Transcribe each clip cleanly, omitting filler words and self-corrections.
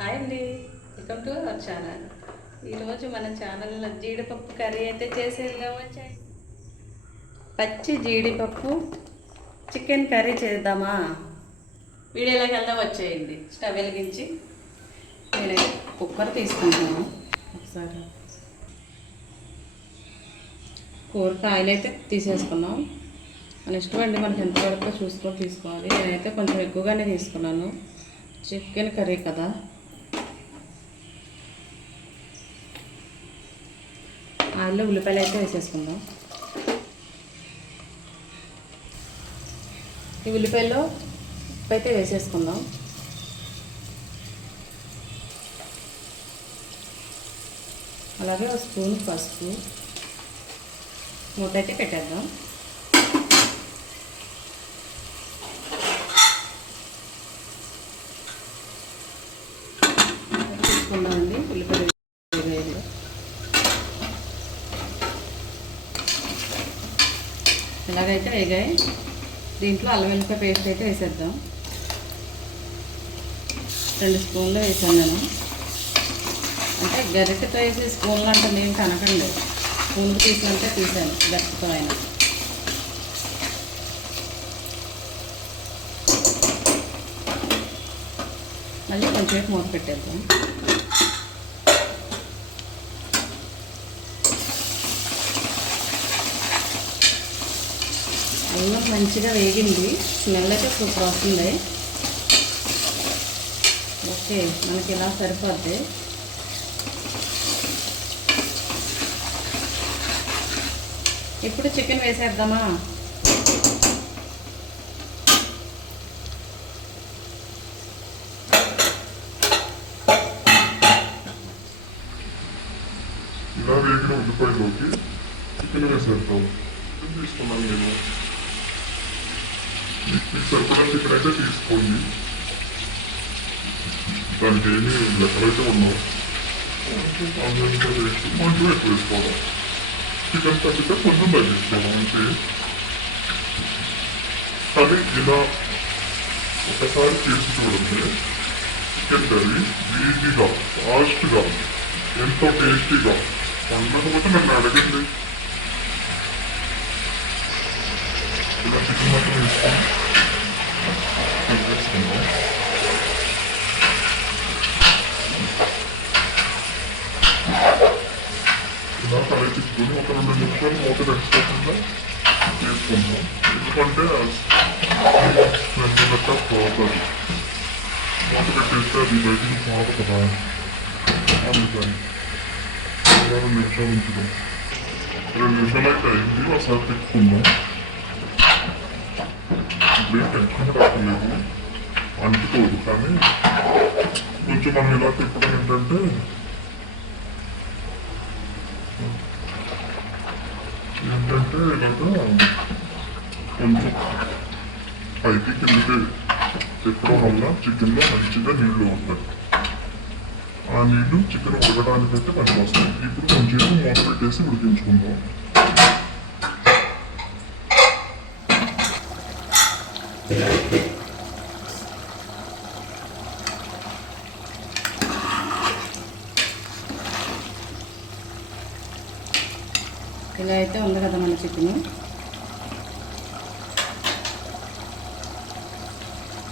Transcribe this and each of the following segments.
Hi అండి, welcome to our channel. ఈరోజు మన ఛానల్లో జీడిపప్పు కర్రీ అయితే చేసేదిగా వచ్చాయి. పచ్చి జీడిపప్పు చికెన్ కర్రీ చేద్దామా? వీడియోలోకి వెళ్దాం, వచ్చేయండి. స్టవ్ వెలిగించి నేనైతే కుక్కర్ తీసుకుంటాను. ఒకసారి కూరకు ఆయిల్ అయితే తీసేసుకున్నాం. మన ఇష్టం అండి, మనకి ఎంత వరకు చూసుకొని తీసుకోవాలి. నేనైతే కొంచెం ఎక్కువగానే తీసుకున్నాను, చికెన్ కర్రీ కదా. ఆయిల్లో ఉల్లిపాయలు అయితే వేసేసుకుందాం. ఈ ఉల్లిపాయలో ఉప్పు అయితే వేసేసుకుందాం. అలాగే ఒక స్పూన్ పసుపు, మూత అయితే పెట్టేద్దాం. తీసుకుందామండి ఉల్లిపాయలు. ఇలాగైతే వేగాయి. దీంట్లో అల్లం వెల్లిపాయ పేస్ట్ అయితే వేసేద్దాం. 2 స్పూన్లు వేసాను నేను. అంటే గరిటెతో వేసే స్పూన్లు అంటే నేను కనకండి, స్పూన్కి తీసినంటే తీసాను, గరిటెతో అయినా. మళ్ళీ కొంచెం మూత పెట్టేద్దాం. అల్లం మంచిగా వేగింది, స్మెల్ అయితే సూపర్ వస్తుంది. ఓకే, మనకి ఇలా సరిపోద్ది. ఇప్పుడు చికెన్ వేసేద్దామా? ఇలా వేగిన ఉల్లిపాయలోకి చికెన్ వేసేద్దాం. చికెన్ తీసుకున్నాను నేను. మీకు సరిపడా చికెన్ అయితే తీసుకోండి. దానికి ఏమి లెక్కలైతే ఉన్నావు. మంచిగా ఎక్కువ వేసుకోవడం, చికెన్ తగ్గితే కొంచెం తగ్గించుకోవడం అంటే. కానీ ఇలా ఒకసారి చేసి చూడండి, చికెన్ కర్రీ ఈజీగా, ఫాస్ట్గా, ఎంతో టేస్టీగా. వండకపోతే నన్ను అడగండి. ఇలా చికెన్ మొత్తం వేసుకొని వేసుకుందాం. ఇలా కలయి తిప్పుకొని ఒక 2 నిమిషాలు మూత పెట్టుకోకుండా వేసుకుంటాం. ఎందుకంటే స్మెల్ గట్టా పోతుంది. మూత పెట్టేస్తే అది బయటికి పోదు కదా, అందుకని 2 నిమిషాలు ఉంచుదాం. 2 నిమిషాలు అయితే అయింది. ఒకసారి తిప్పుకుందాం. ఇప్పుడేం టెన్షన్ రావట్లేదు, అంటుకోదు. కానీ కొంచెం మనం ఇలా తిప్పడం ఏంటంటే ఇలాగా కొంచెం పైకి కిందకి తిప్పడం వల్ల చికెన్లో మంచిగా నీళ్లు ఉంటాయి. ఆ నీళ్లు చికెన్ ఉడకడానికి అయితే పనికి వస్తాయి. ఇప్పుడు కొంచెం మూత పెట్టేసి ఉడికించుకుందాం. ఇలా అయితే ఉంది కదా మన చికెన్.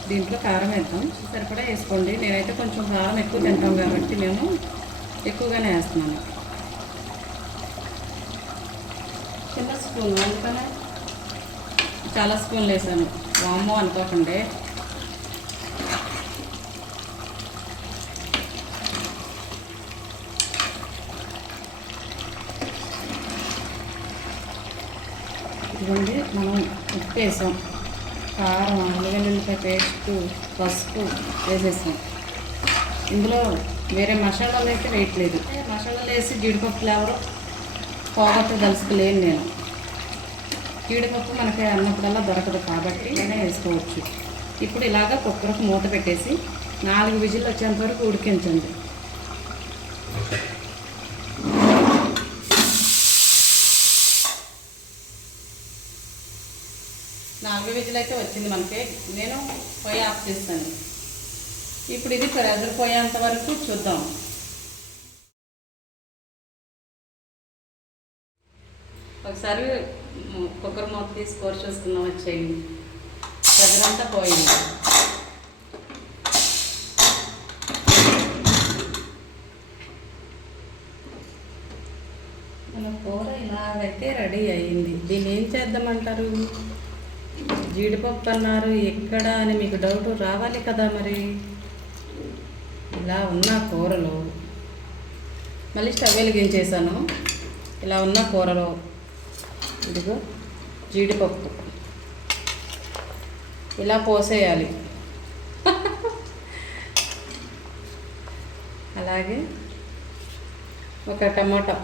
దీంట్లో కారం వేద్దాం, సరిపడా వేసుకోండి. నేనైతే కొంచెం కారం ఎక్కువ తింటాం కాబట్టి నేను ఎక్కువగానే వేస్తున్నాను. చిన్న స్పూన్, అందుకనే చాలా స్పూన్లు వేసాను. వామ్మో అనుకోకండి. ఇదిగోండి, మనం ఉప్పు వేసాం, కారం, అల్లం వెల్లిపాయ పేస్ట్, పసుపు వేసేసాం. ఇందులో వేరే మసాలాలు అయితే వేయట్లేదు. మసాలాలు వేసి జీడిపప్పు ఫ్లేవర్ పోగొట్ట దలుచుకోలేను నేను. జీడిపప్పు మనకి అన్నప్పుడల్లా దొరకదు కాబట్టి నేనే వేసుకోవచ్చు. ఇప్పుడు ఇలాగ కుక్కర్కి మూత పెట్టేసి 4 విజిల్లు వచ్చేంత వరకు ఉడికించండి. 4 విజిల్ అయితే వచ్చింది మనకి. నేను పొయ్యి ఆఫ్ చేస్తాను. ఇప్పుడు ఇది ప్రెజర్ పోయేంత వరకు చూద్దాం. ఒకసారి కుక్కర్ మూత తీసి కూర చూసుకుందాం. వచ్చేయండి, ప్రెజర్ అంతా పోయింది. మన కూర ఇలాగైతే రెడీ అయ్యింది. దీన్ని ఏం చేద్దామంటారు? జీడిపప్పు అన్నారు ఎక్కడ అని మీకు డౌట్ రావాలి కదా. మరి ఇలా ఉన్న కూరలో మళ్ళీ స్టవ్ వెలిగించేసాను. ఇలా ఉన్న కూరలో ఇదిగో జీడిపప్పు ఇలా పోసేయాలి. అలాగే ఒక టమాటా,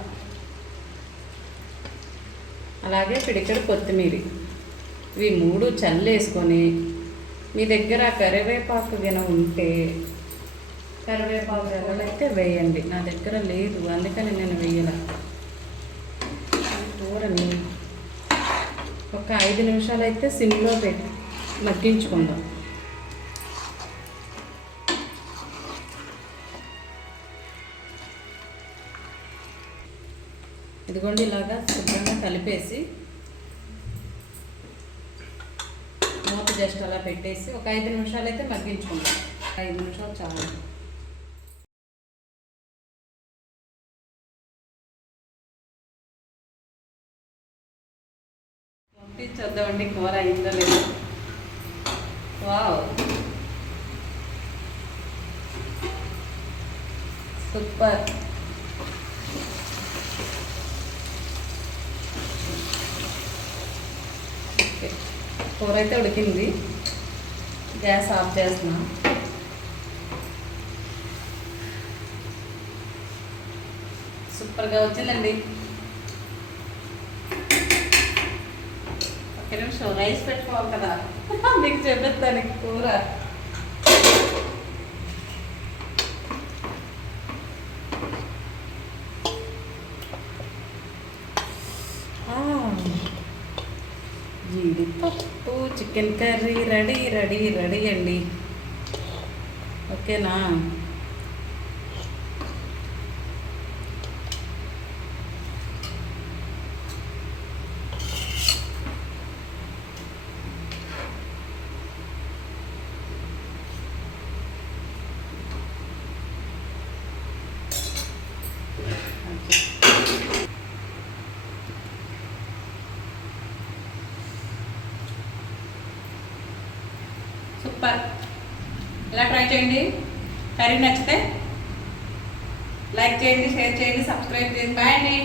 అలాగే పిడికెడు కొత్తిమీర, ఇవి 3 చల్లేసుకొని మీ దగ్గర కరివేపాకు గిన ఉంటే కరివేపాకు ఎవరైతే వేయండి. నా దగ్గర లేదు, అందుకని నేను వేయాల. కూరని ఒక 5 నిమిషాలు అయితే సిమ్లో పెట్టి మగ్గించుకుందాం. ఇదిగోండి, ఇలాగా శుభ్రంగా కలిపేసి మూత జస్ట్ అలా పెట్టేసి ఒక 5 నిమిషాలు అయితే మగ్గించుకుందాం. 5 నిమిషాలు చాలు. చూద్దామండి కూర అయిందో లేదో. Wow, super. కూర అయితే ఉడికింది. గ్యాస్ ఆఫ్ చేస్తున్నా. సూపర్గా వచ్చిందండి. ఒక నిమిషం రైస్ పెట్టుకోవాలి కదా, మీకు చెప్పేస్తాను కూర. జీడిపప్పు chicken curry ready ready ready అండి. ఓకేనా? సూపర్. ఇలా ట్రై చేయండి. కర్రీ నచ్చితే లైక్ చేయండి, షేర్ చేయండి, సబ్స్క్రైబ్ చేయండి. బాయ్ అండి.